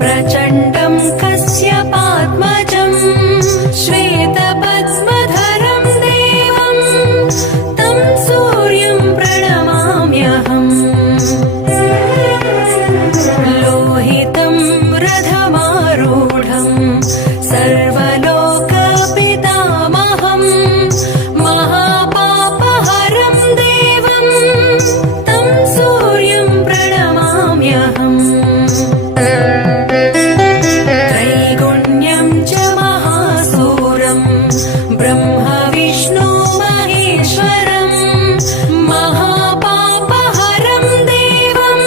प्रचण्डं कश्यपात्मजं श्वेतपद्मधरं देवं तं सूर्यं प्रणमाम्यहम् लोहितं रथमारूढं सर्वलोकपितामहं महापापहरं देवं तं सूर्यं प्रणमाम्यहम् त्रैगुण्यं च महासूरं ब्रह्म विष्णु महेश्वरं महापापहरं देवं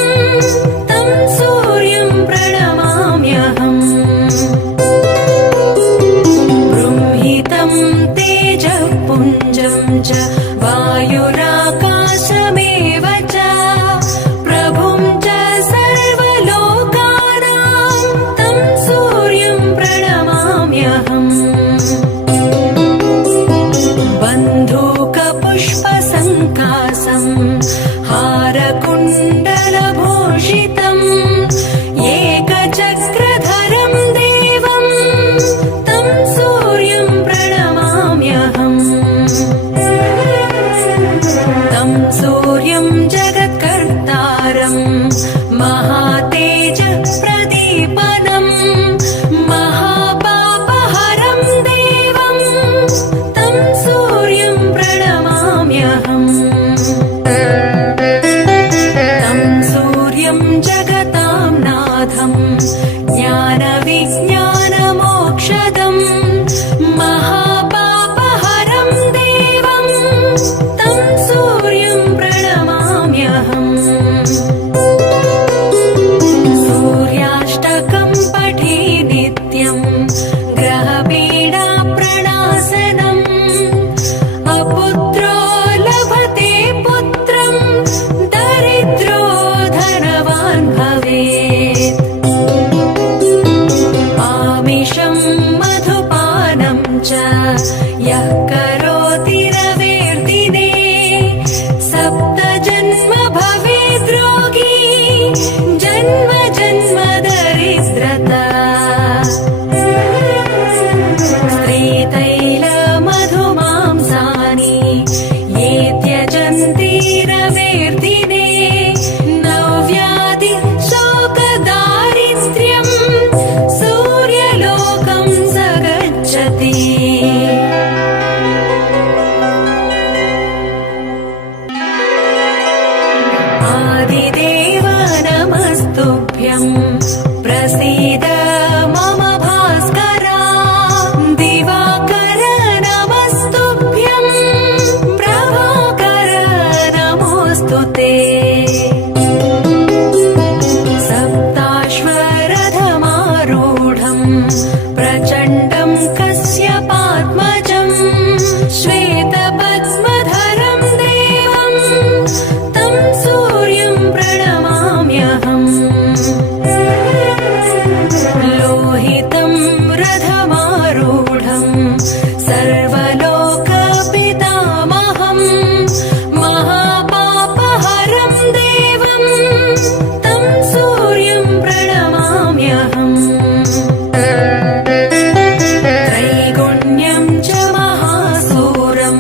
तं सूर्यं प्रणमाम्यहम् बृंहितं तेजःपुञ्जं च वायुराकाशमेव च प्रभुं च सर्वलोकानां तं सूर्यं प्रणमाम्यहम् बन्धूकपुष्पसङ्कासं हारकुण्डलभूषितं एकचक्रधरं देवं तं सूर्यं प्रणमाम्यहम् तं सूर्यं जगत्कर्तारं महातेजप्रदीपनं महापापहरं देवं तं सूर्यं प्रणमाम्यहम् तं सूर्यं जगतां नाथं ज्ञानविज्ञानमोक्षदं महापापहरं देवं तं सूर्यं प्रणमाम्यहम् सूर्याष्टकं पठे नित्यं ग्रहपीडाप्रणाशनम् अपुत्रो लभते पुत्रं दरिद्रो धनवान् भवेत् आमिषं मधुपानं च यः करोति रवेर्दिने सप्तजन्म भवेद् रोगी जन्म जन्म दरिद्रता स्त्रीतैलमधुमांसानि ये त्यजन्ति रवेर्दिने नव्याधि शोकदारिद्र्यं सूर्यलोकं स गच्छति आदिदेव नमस्तुभ्यं प्रसीद मम भास्करा दिवाकर नमस्तुभ्यं प्रभाकर नमोऽस्तु ते सप्ताश्वरथमारूढं प्रचण्डं कश्यपात्मजं श्वेतपद्मधरं देवं तं सूर्यं प्रणमाम्यहम् लोहितं रथमारूढं सर्वलोकपितामहं महापापहरं देवं तं सूर्यं प्रणमाम्यहम् त्रैगुण्यं च महासूरं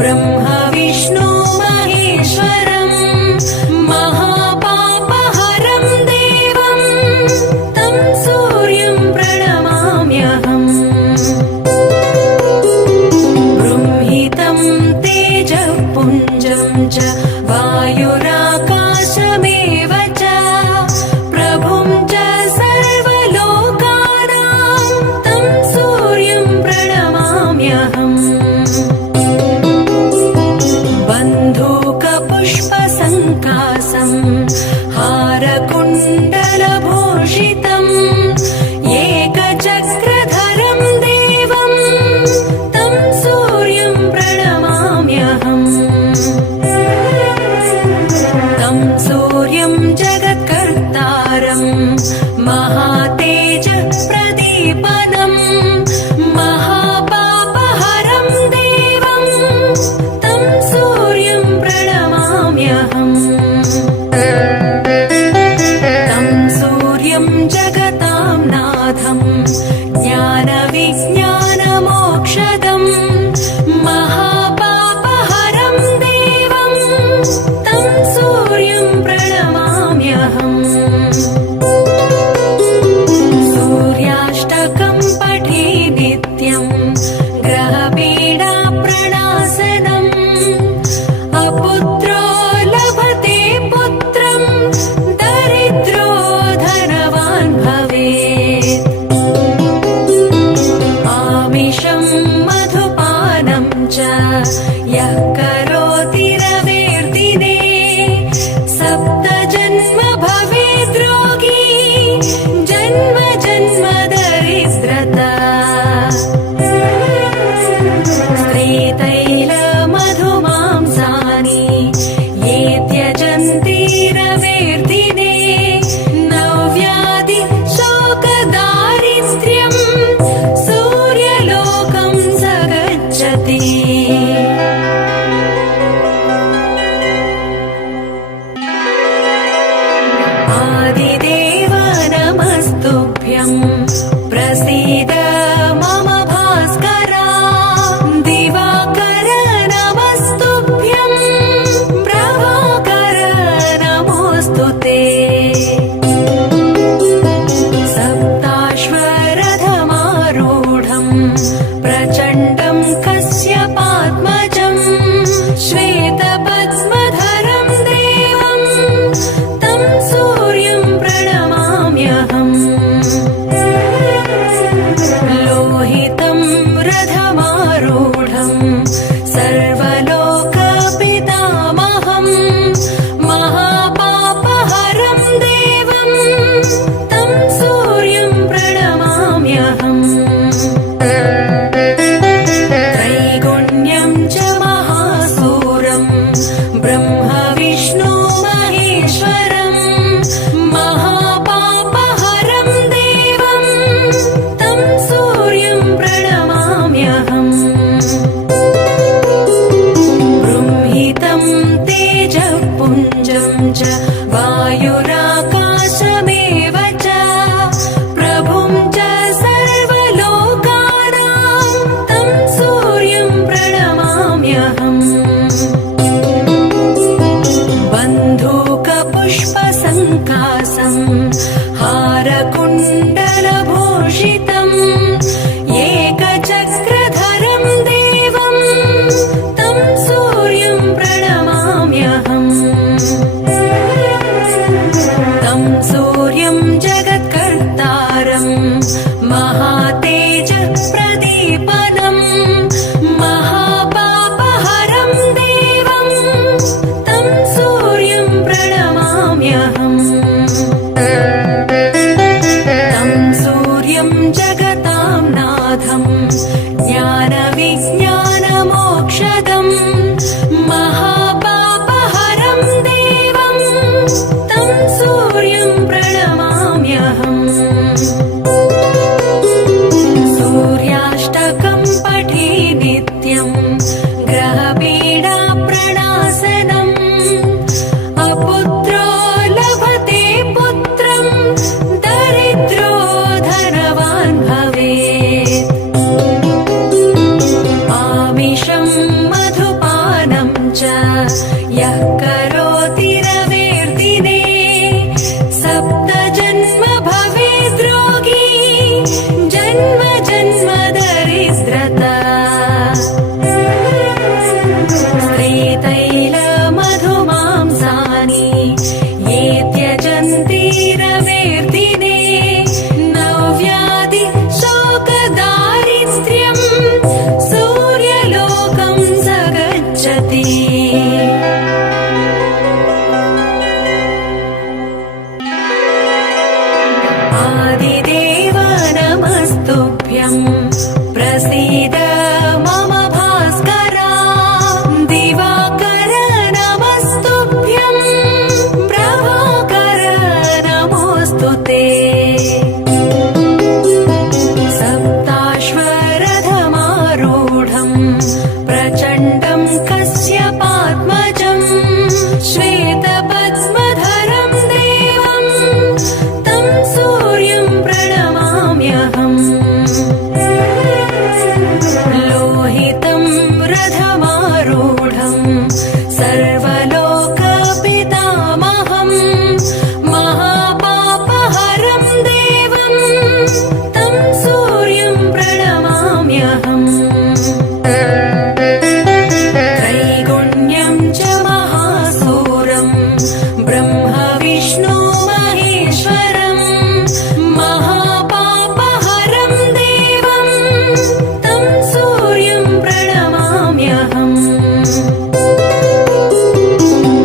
ब्रह्म विष्णु महेश्वरं महापापहरं देवं तं सूर्यं प्रणमाम्यहम् बृंहितं तेजःपुञ्जं च वायुराकाशमेव च प्रभुं च सर्वलोकानां तं सूर्यं प्रणमाम्यहम् बन्धूकपुष्पसङ्कासं हारकुण्डलभूषितं एकचक्रधरं देवं तं सूर्यं प्रणमाम्यहम् तं सूर्यं जगत्कर्तारं महातेजप्रदीपनं महापापहरं देवं तं सूर्यं प्रणमाम्यहम् तं सूर्यं नमस्तुभ्यं प्रसीद मम भास्करा दिवाकर नमस्तुभ्यं प्रभाकर नमोऽस्तु ते सप्ताश्वरथमारूढं प्रचण्डं कश्यपात्मजं श्वेतपद्मधरं देवं तं सूर्यं प्रणमाम्यहम् लोहितं रथमारूढं सर्वलोकपितामहं महापापहरं देवं तं सूर्यं प्रणमाम्यहम् त्रैगुण्यं च महासूरं ब्रह्म विष्णु महेश्वरं महापापहरं देवं तं सूर्यं प्रणमाम्यहम् बृंहितं तेजःपुञ्जं च वायुराकाशमेव च प्रभुं च सर्वलोकानां तं सूर्यं प्रणमाम्यहम् बन्धूकपुष्पसङ्कासं हारकुण्डलभूषितम् एकचक्रधरं देवं तं सूर्यं प्रणमाम्यहम् तं सूर्यं जगत्कर्तारं महातेजप्रदीपनं महापापहरं देवं तं सूर्यं प्रणमाम्यहम् तं सूर्यं जगतां नाथं ज्ञानविज्ञानमोक्षदं महापापहरं देवं तं सूर्यं प्रणमाम्यहम् सूर्याष्टकं पठे नित्यं ग्रहपीडाप्रणाशनम् अपुत्रो लभते पुत्रं दरिद्रो धनवान् भवेत् आमिषं मधुपानं च यः करोति रवेर्दिने सप्तजन्म भवेद् रोगी जन्म जन्म दरिद्रता स्त्रीतैलमधुमांसानि ये त्यजन्ति रवेर्दिने नव्याधि शोकदारिद्र्यं सूर्यलोकं स गच्छति आदिदेव नमस्तुभ्यं प्रसीद मम भास्करा दिवाकर नमस्तुभ्यं प्रभाकर नमोऽस्तु ते सप्ताश्वरथमारूढं प्रचण्डं कश्यपात्मजं श्वेतपद्मधरं देवं तं सूर्यं प्रणमाम्यहम् लोहितं रथमारूढं सर्वलोकपितामहं महापापहरं देवं तं सूर्यं प्रणमाम्यहम् त्रैगुण्यं च महासूरं ब्रह्म विष्णु महेश्वरं महापापहरं देवं तं सूर्यं प्रणमाम्यहम्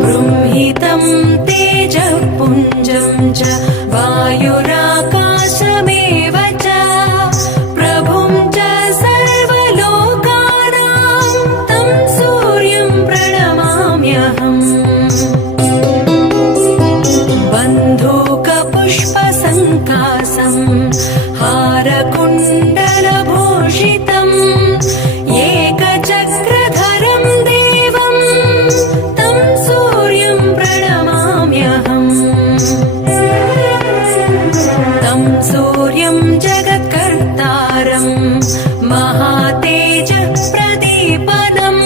बृंहितं तेजःपुञ्जं च वायुराकाशमेव च प्रभुं च सर्वलोकानां तं सूर्यं प्रणमाम्यहम् बन्धूकपुष्पसङ्कासं हारकुण्डलभूषितं एकचक्रधरं देवं तं सूर्यं प्रणमाम्यहम् तं सूर्यं जगत्कर्तारं महातेजः प्रदीपनं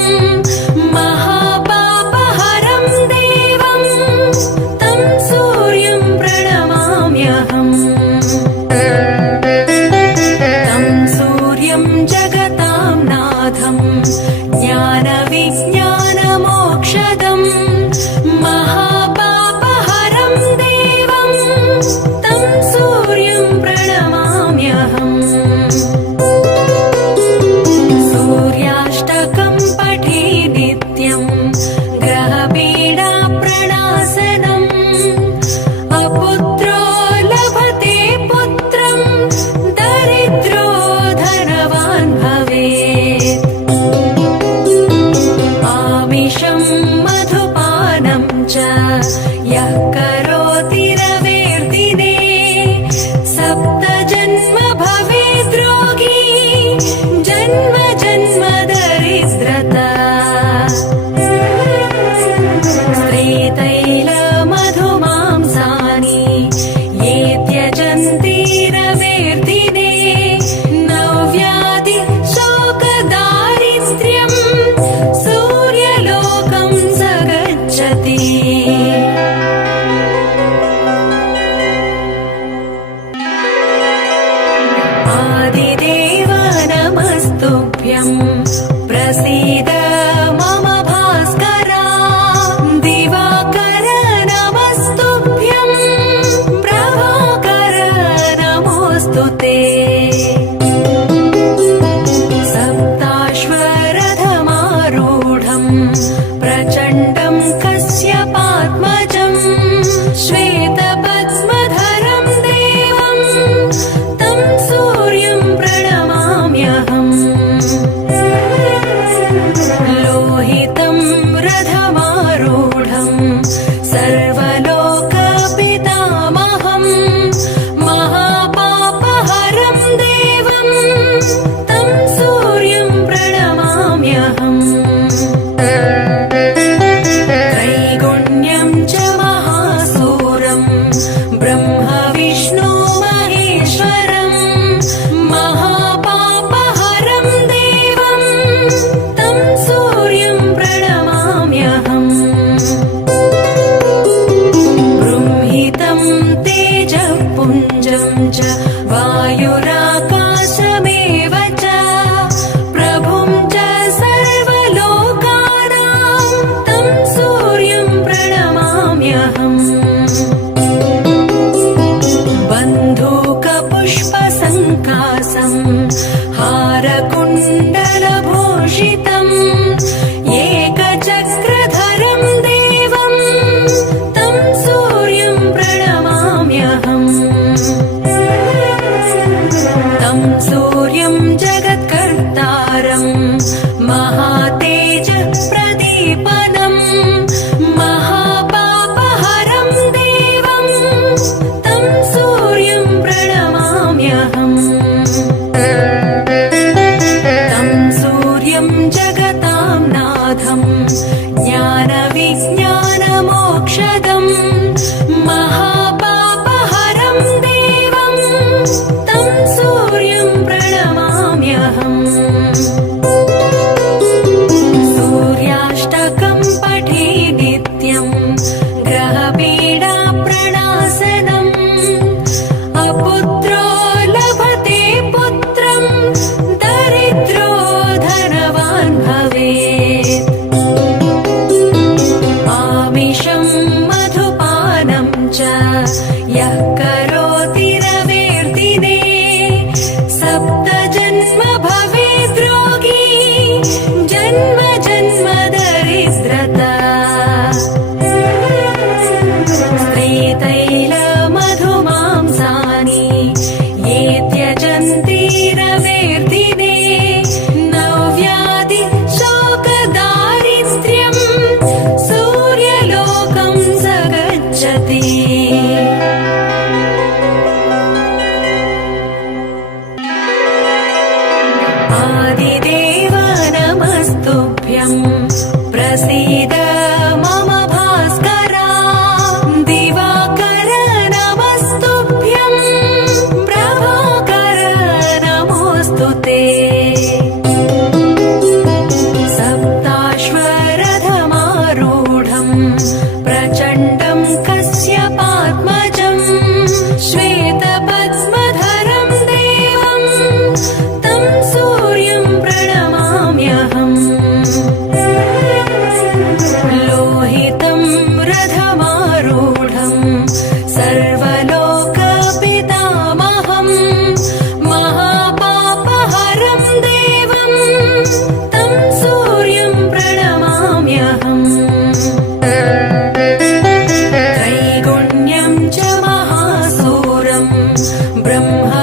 महापापहरं देवं तं सूर्यं प्रणमाम्यहम् तं सूर्यं जगतां नाथं ज्ञानविज्ञानमोक्षदं महापापहरं देवं तं सूर्यं प्रणमाम्यहम् सूर्याष्टकं पठे नित्यं ग्रहपीडाप्रणाशनम् अपुत्रो लभते पुत्रं दरिद्रो धनवान् भवेत् आमिषं मधुपानं च यः करोति रवेर्दिने सप्तजन्म भवेद् रोगी जन्म जन्म दरिद्रता स्त्रीतैलमधुमांसानि ये त्यजन्ति रवेर्दिने नव्याधि शोकदारिद्र्यं सूर्यलोकं स गच्छति आदिदेव नमस्तुभ्यं प्रसीद मम भास्कर दिवाकर नमस्तुभ्यं प्रभाकर नमोऽस्तु ते सप्ताश्वरथमारूढं प्रचण्डं कश्यपात्मजं श्वेतपद्मधरं देवं तं सूर्यं प्रणमाम्यहम् लोहितं रथमारूढं सर्वलोकपितामहं महापापहरं देवं तं सूर्यं प्रणमाम्यहम् त्रैगुण्यं च महासूरं ब्रह्म विष्णु महेश्वरं महापापहरं देवं तं सूर्यं प्रणमाम्यहम् बृंहितं तेजःपुञ्जं च वायुराकाशमेव च प्रभुं च सर्वलोकानां तं सूर्यं प्रणमाम्यहम् बन्धूकपुष्पसङ्कासं हारकुण्डलभूषितम् एकचक्रधरं देवं तं सूर्यं प्रणमाम्यहम् तं सूर्यं जगत्कर्तारं महातेजः प्रदीपनं महापापहरं देवं तं सूर्यं प्रणमाम्यहम् तं सूर्यं जगतां नाथं ज्ञानविज्ञानमोक्षदं महापापहरं देवं तं सूर्यं प्रणमाम्यहम् सूर्याष्टकं पठे नित्यं ग्रहपीडाप्रणाशनम् अपुत्रो लभते पुत्रं दरिद्रो धनवान् भवेत् आमिषं मधुपानं च यः करोति रवेर्दिने सप्तजन्म भवेद् रोगी जन्म जन्म दरिद्रता स्त्रीतैलमधुमांसानि ब्रह्मा